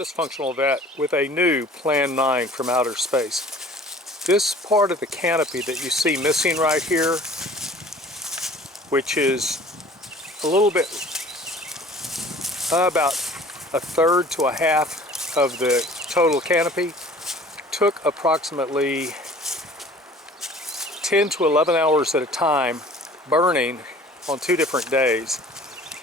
This functional vet with a new Plan 9 from outer space. This part of the canopy that you see missing right here, which is a little bit, about a third to a half of the total canopy, took approximately 10 to 11 hours at a time burning on 2 different days.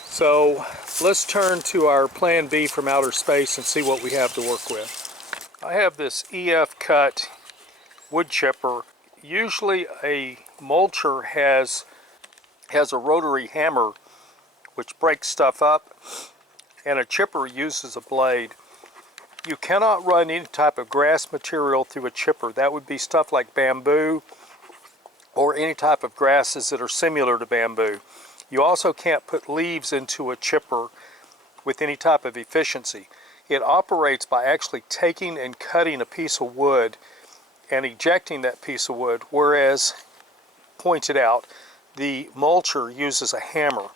So let's turn to our Plan B from outer space and see what we have to work with. I have this EF cut wood chipper. Usually a mulcher has a rotary hammer which breaks stuff up, and a chipper uses a blade. You cannot run any type of grass material through a chipper. That would be stuff like bamboo or any type of grasses that are similar to bamboo. You also can't put leaves into a chipper with any type of efficiency. It operates by actually taking and cutting a piece of wood and ejecting that piece of wood, whereas, pointed out, the mulcher uses a hammer.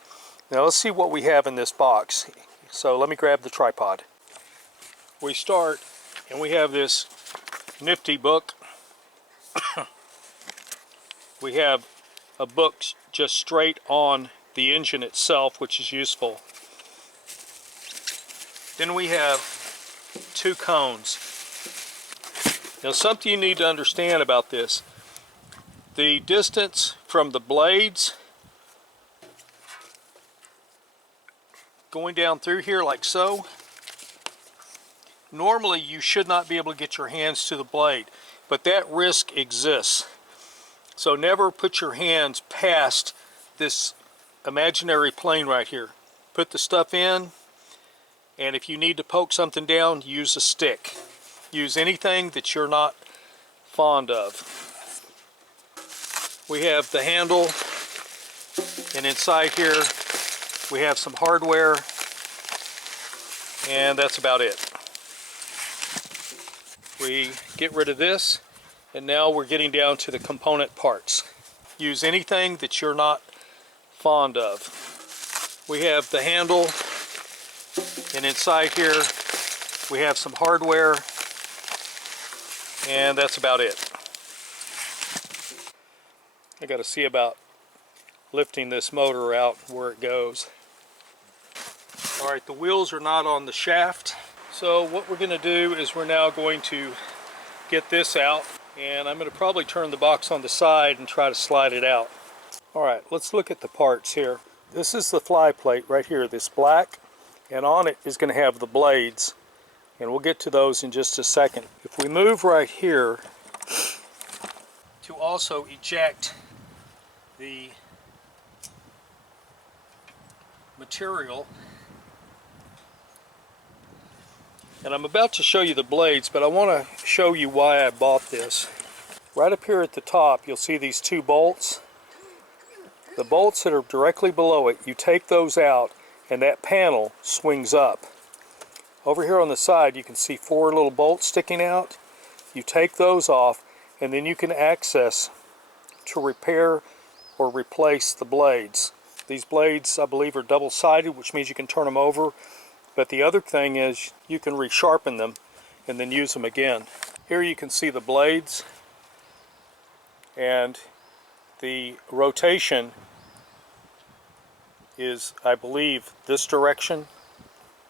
Now let's see what we have in this box. So let me grab the tripod. We start and we have this nifty book. We have a book just straight on the engine itself, which is useful. Then we have 2 cones. Now something you need to understand about this, the distance from the blades going down through here like so, normally you should not be able to get your hands to the blade, but that risk exists. So never put your hands past this imaginary plane right here. Put the stuff in, and if you need to poke something down, use a stick. Use anything that you're not fond of. We have the handle, and inside here we have some hardware, and that's about it. We get rid of this, and now we're getting down to the component parts. Use anything that you're not fond of. We have the handle, and inside here we have some hardware, and that's about it. I got to see about lifting this motor out where it goes. Alright, the wheels are not on the shaft, so what we're going to do is we're now going to get this out, and I'm going to probably turn the box on the side and try to slide it out. Alright, let's look at the parts here. This is the fly plate right here, this black, and on it is going to have the blades, and we'll get to those in just a second. If we move right here to also eject the material, and I'm about to show you the blades, but I want to show you why I bought this. Right up here at the top you'll see these 2 bolts. The bolts that are directly below it, you take those out and that panel swings up. Over here on the side you can see 4 little bolts sticking out. You take those off, and then you can access to repair or replace the blades. These blades, I believe, are double-sided, which means you can turn them over, but the other thing is you can resharpen them and then use them again. Here you can see the blades, and the rotation is, I believe, this direction,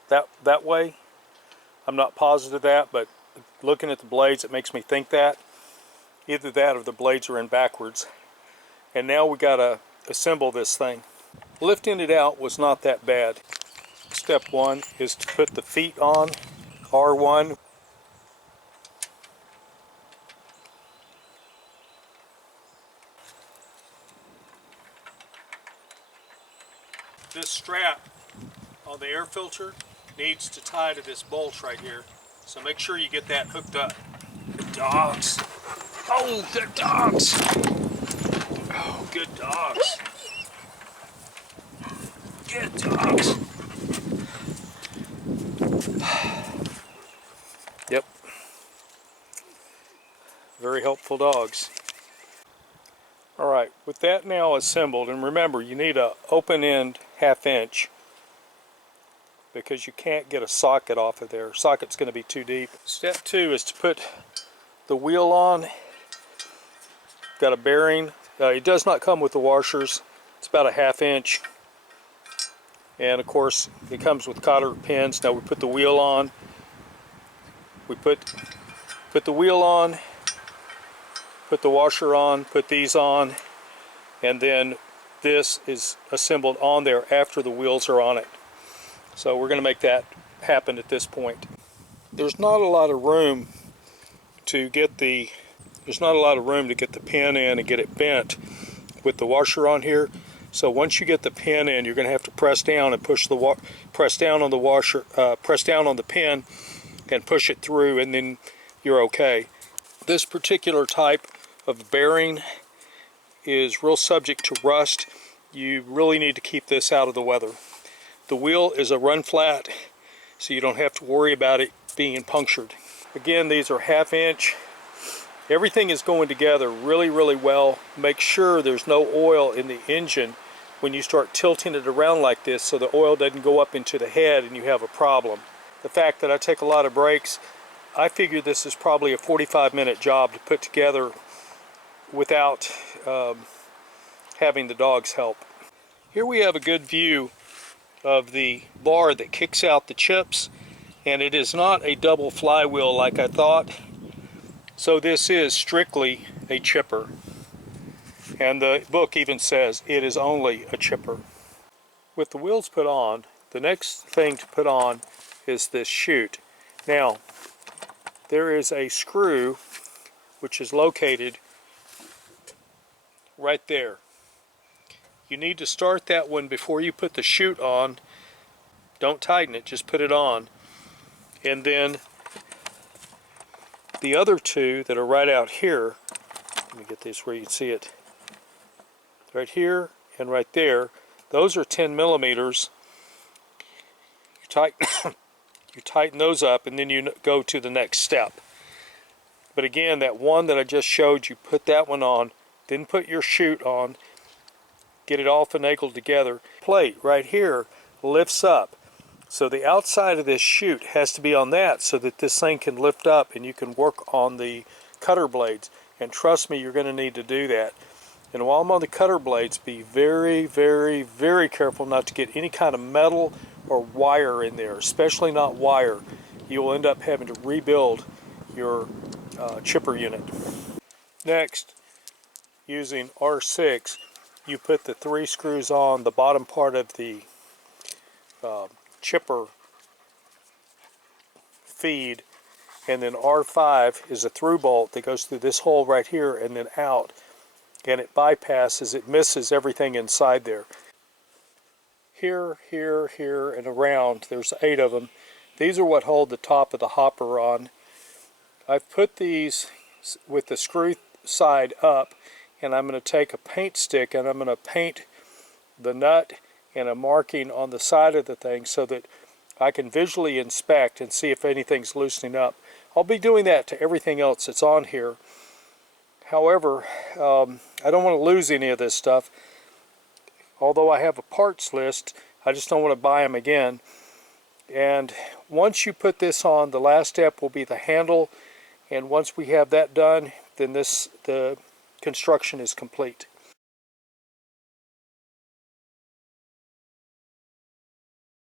that way. I'm not positive of that, but looking at the blades it makes me think that. Either that or the blades are in backwards. And now we got to assemble this thing. Lifting it out was not that bad. Step 1 is to put the feet on, R1. This strap on the air filter needs to tie to this bolt right here, so make sure you get that hooked up. Good dogs. Oh, good dogs. Oh, good dogs. Good dogs. Yep. Very helpful dogs. Alright, with that now assembled, and remember you need an open end 1/2 inch because you can't get a socket off of there. Socket's going to be too deep. Step 2 is to put the wheel on. Got a bearing. It does not come with the washers. It's about a 1/2 inch. And of course it comes with cotter pins. Now we put the wheel on. We put the wheel on, put the washer on, put these on, and then this is assembled on there after the wheels are on it. So we're going to make that happen at this point. There's not a lot of room to get the pin in and get it bent with the washer on here. So once you get the pin in, you're going to have to press down and push the press down on the washer, press down on the pin and push it through, and then you're okay. This particular type of bearing is real subject to rust. You really need to keep this out of the weather. The wheel is a run flat, so you don't have to worry about it being punctured. Again, these are 1/2 inch. Everything is going together really, really well. Make sure there's no oil in the engine when you start tilting it around like this, so the oil doesn't go up into the head and you have a problem. The fact that I take a lot of breaks, I figure this is probably a 45-minute job to put together without having the dog's help. Here we have a good view of the bar that kicks out the chips, and it is not a double flywheel like I thought. So this is strictly a chipper, and the book even says it is only a chipper. With the wheels put on, the next thing to put on is this chute. Now there is a screw which is located right there. You need to start that one before you put the chute on. Don't tighten it, just put it on. And then the other two that are right out here, let me get this where you can see it, right here and right there, those are 10 millimeters. You tighten those up, and then you go to the next step. But again, that one that I just showed you, put that one on, then put your chute on, get it all finagled together. Plate right here lifts up, so the outside of this chute has to be on that so that this thing can lift up and you can work on the cutter blades. And trust me, you're going to need to do that. And while I'm on the cutter blades, be very, very, very careful not to get any kind of metal or wire in there, especially not wire. You will end up having to rebuild your chipper unit. Next, using R6, you put the 3 screws on the bottom part of the chipper feed, and then R5 is a through bolt that goes through this hole right here and then out, and it bypasses, it misses everything inside there. Here, here, here, and around, there's 8 of them. These are what hold the top of the hopper on. I've put these with the screw side up, and I'm going to take a paint stick and I'm going to paint the nut and a marking on the side of the thing so that I can visually inspect and see if anything's loosening up. I'll be doing that to everything else that's on here. However, I don't want to lose any of this stuff. Although I have a parts list, I just don't want to buy them again. And once you put this on, the last step will be the handle, and once we have that done, then the construction is complete.